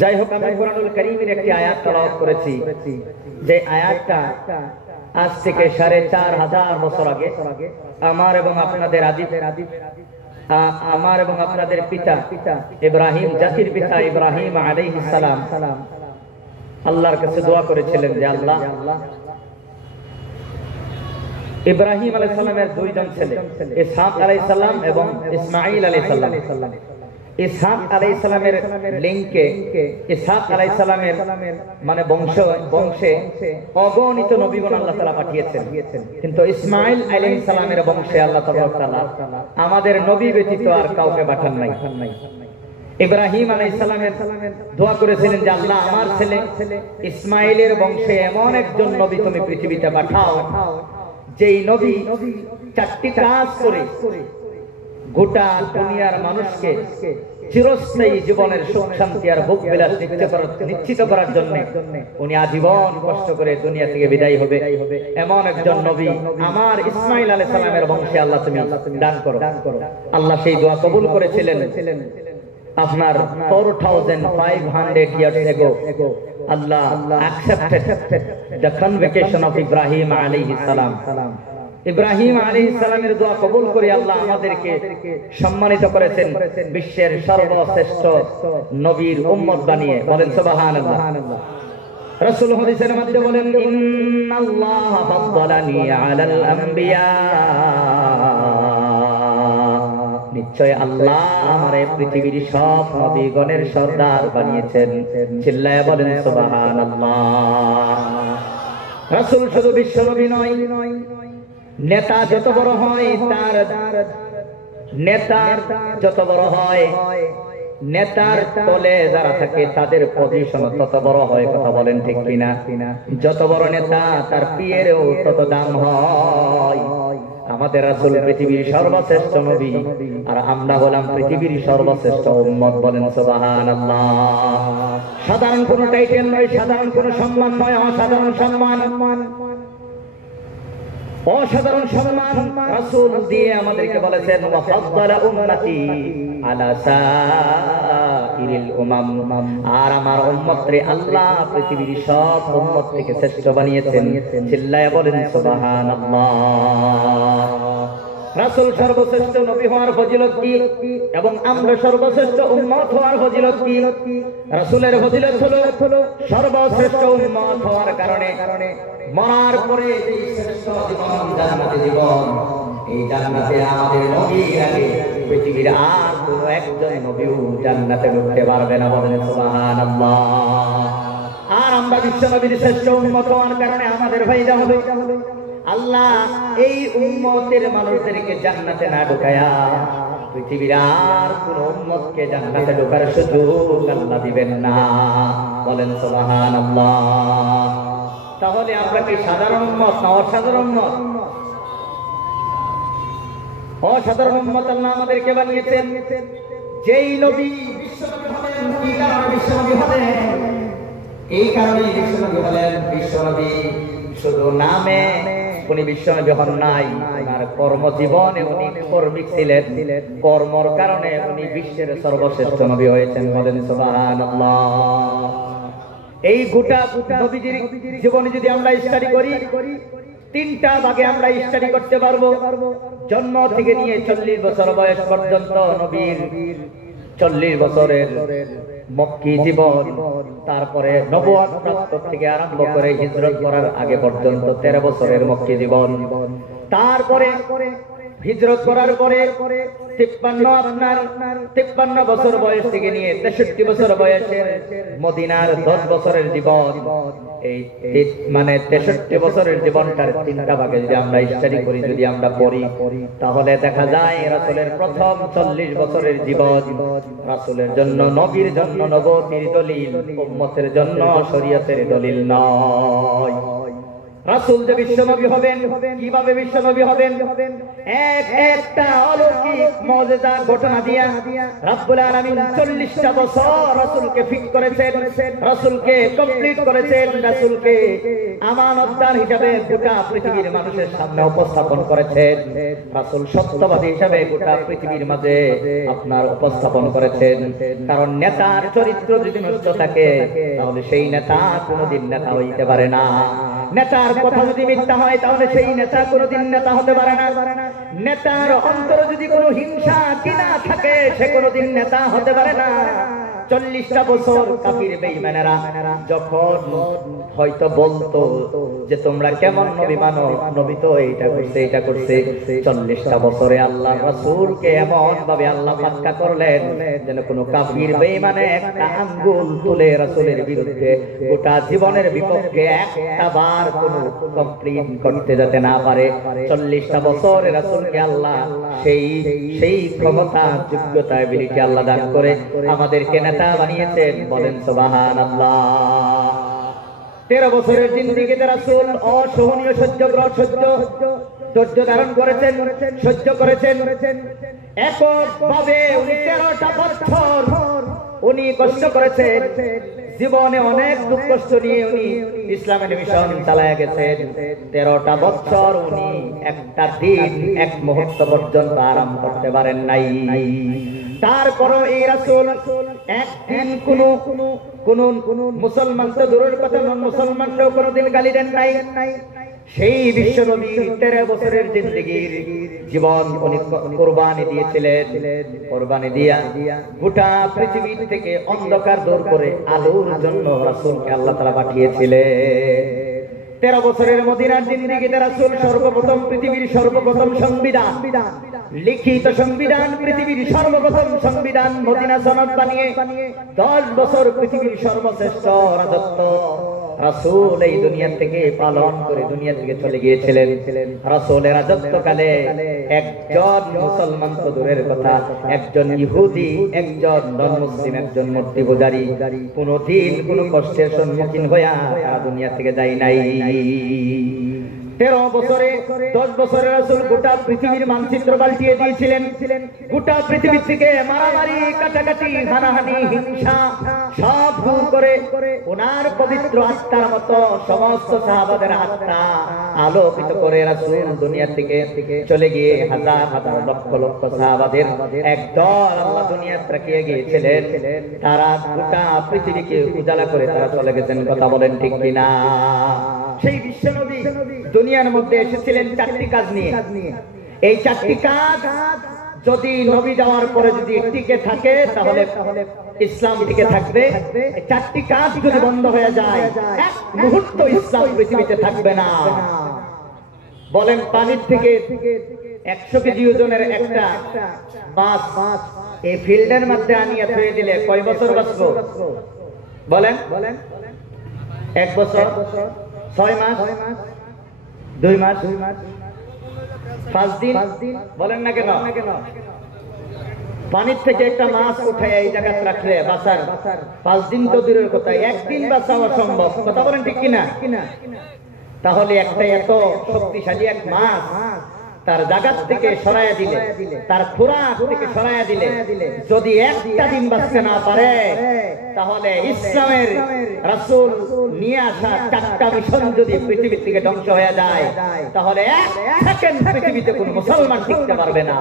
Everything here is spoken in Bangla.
যাই হোক, আমি কুরআনুল কারীমের একটি আয়াত তেলাওয়াত করেছি, যে আয়াতটা আজ থেকে ৪৫০০ বছর আগে আমার এবং আপনাদের আমার এবং আপনাদের পিতা ইব্রাহিম, জাতির পিতা ইব্রাহিম আলাইহিস সালাম আল্লাহর কাছে দোয়া করেছিলেন যে আল্লাহ, ইব্রাহিম আলাইহিস সালামের দুইজন ছেলে ইসহাক আলাইহিস সালাম এবং ইসমাঈল আলাইহিস সালাম। ইসহাক আলাইহিস সালামের লিঙ্কে ইসহাক আলাইহিস সালামের মানে বংশে অগণিত নবীগণ আল্লাহ তাআলা পাঠিয়েছেন, কিন্তু ইসমাঈল আলাইহিস সালামের বংশে আল্লাহ তাআলা আমাদের নবী ব্যতীত আর কাউকে পাঠান নাই। ইব্রাহিম আলাইহিস সালামের দোয়া করেছিলেন যে আল্লাহ, আমার ছেলে ইসমাঈলের বংশে এমন একজন নবী তুমি পৃথিবীতে পাঠাও, যেই নবী ৪টি কাজ করে গোটা দুনিয়ার মানুষকে চিরস্থায়ী জীবনের সুখ শান্তি আর ভোগ বিলাস নিশ্চিত করার জন্য উনি আজীবন কষ্ট করে দুনিয়া থেকে বিদায় হবে, এমন একজন নবী আমার ইসমাঈল আলাইহিস সালামের বংশে আল্লাহ তুমি দান করো। আল্লাহ সেই দোয়া কবুল করেছিলেন। আপনার 4500 years ago Allah accepted the convocation of Ibrahim alayhis salam. Ibrahim আলাইহিস সালামের দোয়া কবুল করে আল্লাহ আমাদেরকে সম্মানিত করেছেন বিশ্বের সর্বশ্রেষ্ঠ নবীর উম্মত বানিয়ে। বলেন সুবহানাল্লাহ। রাসূল হাদিসের মধ্যে বলেন, ইন্নাল্লাহ ফাদ্দালানি আলাল আম্বিয়া, নিশ্চয় আল্লাহ আমারে পৃথিবীর সব নবীগণের সর্দার বানিয়েছেন। চিল্লায়া বলেন সুবহানাল্লাহ। রাসূল শুধু বিশ্ব নবী নয়, নেতা যত বড় হয় তার নেতার যত বড় হয়, নেতার তলে যারা থাকে তাদের পজিশন তত বড় হয়। কথা বলেন ঠিক কিনা? যত বড় নেতা তার পিয়েরও তত দাম হয়। আমাদের রাসূল পৃথিবীর সর্বশ্রেষ্ঠ নবী, আর আমরা হলাম পৃথিবীর সর্বশ্রেষ্ঠ উম্মত। বলেন সুবহানাল্লাহ। সাধারণ কোন টাইটেল নয়, সাধারণ কোন সম্মান নয়, অসাধারণ সম্মান, অসাধারণ সম্মান রাসূল দিয়ে আমাদেরকে বলেছেন, ওয়া ফাদ্দালা উম্মতি আলা সাইরিল উমাম, আর আমার উম্মতরে আল্লাহ পৃথিবীর সব উম্মত থেকে শ্রেষ্ঠ বানিয়েছেন। চিল্লায়া বলেন সুবহানাল্লাহ। রাসূল সর্বশ্রেষ্ঠ নবী হওয়ার ফজিলত কি এবং আমরা সর্বশ্রেষ্ঠ উম্মত হওয়ার ফজিলত কি? রাসূলের ফজিলত হলো সর্বশ্রেষ্ঠ উম্মত হওয়ার কারণে মরার পরে যে শ্রেষ্ঠ জীবন জান্নাতে জীবন, এই জান্নাতে আমাদের নবীর আগে পৃথিবীর আর কোনো একজন নবীও জান্নাতে ঢুকতে পারবে না। বলেন সুবহানাল্লাহ। আর আমরা বিশ্ব নবীর শ্রেষ্ঠ উম্মত হওয়ার কারণে আমাদের ফায়দা হবে, আল্লাহ এই উম্মতের মানুষদেরকে জান্নাতে না ঢুকায়া পৃথিবীর আর কোন উম্মতকে জান্নাতে ঢোকার সুযোগ আল্লাহ দিবেন না। বলেন সুবহানাল্লাহ। তাহলে আমরা কি সাধারণ উম্মত না অসাধারণ উম্মত? অসাধারণ উম্মত আল্লাহ আমাদেরকে বানিয়েছেন। যেই নবী বিশ্বনবী হলেন, কি কারণে বিশ্বনবী হলেন? এই কারণে বিশ্বনবী হলেন। বিশ্বনবী শুধু নামে উনি বিশ্বনবী হন নাই, ওনার কর্মজীবনে উনি কর্মিক ছিলেন। কর্মর কারণে উনি বিশ্বের সর্বশ্রেষ্ঠ নবী হয়েছেন। বলেন সুবহানাল্লাহ। এই গোটা নবীজির জীবনে যদি আমরা স্টাডি করি, 3টা ভাগে আমরা স্টাডি করতে পারবো। জন্ম থেকে নিয়ে 40 বছর বয়স পর্যন্ত নবীর 40 বছরের মক্কি জীবন, তারপরে নবুয়ত প্রাপ্ত থেকে আরম্ভ করে হিজরত করার আগে পর্যন্ত 13 বছরের মক্কি জীবন, তারপরে হিজরত করার পরে 53 বছর বয়স থেকে নিয়ে 63 বছর বয়সের মদিনার 10 বছরের জীবন। এই মানে 63 বছরের জীবনটার 3টা ভাগে যদি আমরা স্টাডি করি, যদি আমরা পড়ি, তাহলে দেখা যায় রাসূলের প্রথম 40 বছরের জীবন রাসূলের জন্য, নবীর জন্য নবুয়তের দলিল, উম্মতের জন্য শরীয়তের দলিল নয়। রাসূল যে বিশ্বনবী হবেন, কিভাবে বিশ্বনবী হবেন, একটা অলৌকিক মুজিজা ঘটনা দিয়া রব্বুল আলামিন 40টা বছর রাসূলকে ফিট করেছেন, রাসূলকে কমপ্লিট করেছেন, রাসূলকে আমানতদার হিসেবে গোটা পৃথিবীর মানুষের সামনে উপস্থাপন করেছেন। রাসূল সত্যবাদী হিসেবে গোটা পৃথিবীর মাঝে আপনার উপস্থাপন করেছেন। কারণ নেতার চরিত্র যদি নষ্ট থাকে তাহলে সেই নেতা কোনোদিন নেতা হইতে পারে না। নেতার কথা যদি মিথ্যা হয় তাহলে সেই নেতা কোনোদিন নেতা হতে পারে না। নেতার অন্তরে যদি কোনো হিংসা কিনা থাকে সে কোনোদিন নেতা হতে পারে না। 40টা বছর কাফির বেঈমানেরা যখন হয়তো বলতো যে তোমরা কেমন নবী মানো, নবী তো এইটা করছে এইটা করছে, 40টা বছরে আল্লাহ রাসূলকে এমন ভাবে আল্লাহ পাক্কা করলেন যেন কোনো কাফির বেঈমানে একটা আঙ্গুল তুলে রাসূলের বিরুদ্ধে গোটা জীবনের বিপক্ষে একটা বার কোনো কমপ্লেইন করতে যেতে না পারে। 40টা বছরে রাসূলকে আল্লাহ সেই ক্ষমতা, যোগ্যতা, এবিলিটি আল্লাহ দান করে আমাদেরকে নেতা বানিয়েছেন। বলেন সুবহানাল্লাহ। 13 বছরের জিন্দেগিতে রাসূল অসহনীয় ধৈর্য ধারণ করেছেন, সহ্য করেছেন। এককভাবে উনি 13টা বছর উনি কষ্ট করেছেন। জীবনে অনেক দুঃখ কষ্ট নিয়ে উনি ইসলামের মিশন চালায় গেছেন। 13টা বছর উনি একটা দিন, এক মুহূর্ত পর্যন্ত আরাম করতে পারেন নাই। তারপরও এই রাসূল একদিন কোন মুসলমান তো দূরের কথা, নন মুসলমানকেও কোনোদিন গালি দেন নাই। সেই বিশ্বনবী 13 বছরের জিন্দেগির জীবন উনি কুরবানি দিয়েছিলেন। কুরবানি দিয়া গোটা পৃথিবী থেকে অন্ধকার দূর করে আলোর জন্য রাসূলকে আল্লাহ তাআলা পাঠিয়েছিলেন। 13 বছরের মদিনার জিন্দেগিতে রাসূল সর্বপ্রথম পৃথিবীর সর্বপ্রথম সংবিধান, লিখিত সংবিধান, পৃথিবীর সর্বপ্রথম সংবিধান মদিনা সনদ বানিয়ে 10 বছর পৃথিবীর সর্বশ্রেষ্ঠ রাজত্ব রাসূল এই দুনিয়া থেকে পালন করে দুনিয়া থেকে চলে গিয়েছিলেন। রাসূলের রাজত্বকালে একজন মুসলমান তো দূরের কথা, একজন ইহুদি, একজন নন মুসলিম, একজন মূর্তি পূজারী কোনদিন কোনো কষ্টের সম্মুখীন হইয়া তারা দুনিয়া থেকে যায় নাই। 13 বছরে 10 বছরের রাসূল গোটা পৃথিবীর মানচিত্র পাল্টিয়ে দিয়েছিলেন। গোটা পৃথিবী থেকে মারামারি, কাটাকাটি, হানাহানি, হিংসা সব দূর করে ওনার পবিত্র আত্মার মতো সমস্ত সাহাবাদের আত্মা আলোকিত করে রাসূল দুনিয়া থেকে চলে গিয়ে হাজার হাজার লক্ষ লক্ষ সাহাবাদের একদল আল্লাহ দুনিয়াতে রাখিয়ে গিয়েছিলেন। তারা গোটা পৃথিবীকে উজালা করে তারা চলে গেছেন। কথা বলেন ঠিক কিনা? সেই বিশ্বনবী দুনিয়ার মধ্যে এসেছিলেন 4টি কাজ নিয়ে। এই 4টি কাজ যদি নবী যাওয়ার পরে যদি টিকে থাকে তাহলে ইসলাম টিকে থাকবে। এই 4টি কাজ যদি বন্ধ হয়ে যায় এক মুহূর্ত ইসলাম পৃথিবীতে থাকবে না। বলেন, পানির থেকে 100 কেজি ওজনের একটা মাছ এই ফিল্ডের মধ্যে আনিয়ে থুয়ে দিলে কয় বছর বাঁচবো? বলেন, 1 বছর, 6 মাস, 2 মাস, 5 দিন? বলেন না কেন? পানির থেকে একটা মাছ উঠে এই জায়গায় রাখলে বাঁচার 5 দিন তো দূরের কথা, 1 দিন বাঁচাও অসম্ভব। কথা বলেন ঠিক কিনা? তাহলে একটা এত শক্তিশালী এক মাছ তার জায়গা থেকে সরাইয়া দিলে, তার খোরাক থেকে সরাইয়া দিলে যদি একটা দিন বাঁচতে না পারে তাহলে ইসলামের রাসূল নিয়ে আসা 4টা মিশন যদি পৃথিবী থেকে ধ্বংস হয়ে যায় তাহলে 1 সেকেন্ড পৃথিবীতে কোনো মুসলমান টিকতে পারবে না।